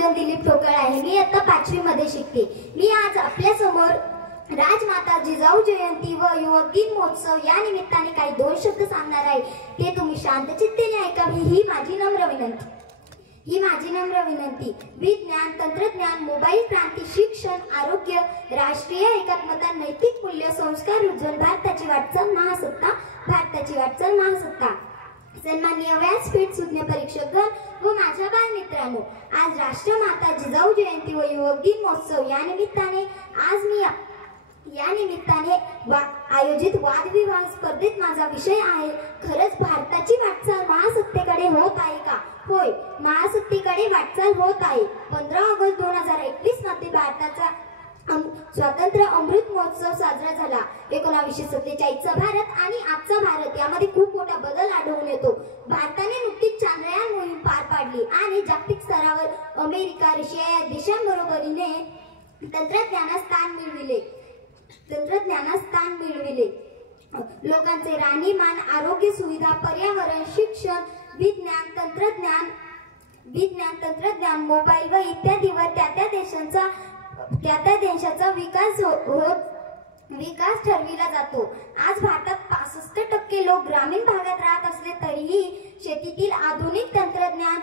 गुंजन दिलीप ठोकळ आहे. मी आता 5वी मध्ये शिकते. मी आज आपल्या समोर राजमाता जिजाऊ जयंती व युवक दिन महोत्सव या निमित्ताने काही 2 शब्द सांगणार आहे. ते तुम्ही शांतचित्तेने ऐकावे ही माझी नम्र विनंती. विज्ञान, तंत्रज्ञान, मोबाईल क्रांती, शिक्षण, आरोग्य, राष्ट्रीय एकात्मता, नैतिक मूल्य, संस्कार रुजवून भारताची वाटचाल महासत्ता. सन्माननीय व्यासपीठ, सुज्ञ परीक्षकगण व माझ्या बालमित्रांनो, आज राष्ट्रमाता जिजाऊ जयंती व युवक दिन महोत्सव या निमित्ताने आयोजित वादविवाद स्पर्धेत माझा विषय आहे, खरंच भारताची वाटचाल महासत्तेकडे होत आहे का? होय, महासत्तेकडे वाटचाल होत आहे. 15 ऑगस्ट 2021 मध्ये भारताचा स्वातंत्र्य अमृत महोत्सव साजरा झाला. 1947चा भारत आणि आजचा भारत यामध्ये खूप मोठा बदल आढळून येतो. भारताने नुकतीच चांद्रयान मोहीम पार पाडली आणि जागतिक स्तरावर अमेरिका, रशिया या देशांबरोबरीने तंत्रज्ञानात स्थान मिळविले. लोकांचे राहणीमान, आरोग्य सुविधा, पर्यावरण, शिक्षण, विज्ञान, तंत्रज्ञान, मोबाईल व इत्यादीवर त्या देशाचा विकास ठरविला जातो. आज भारतात 65% लोक ग्रामीण भागात राहत असले तरीही शेतीतील आधुनिक तंत्रज्ञान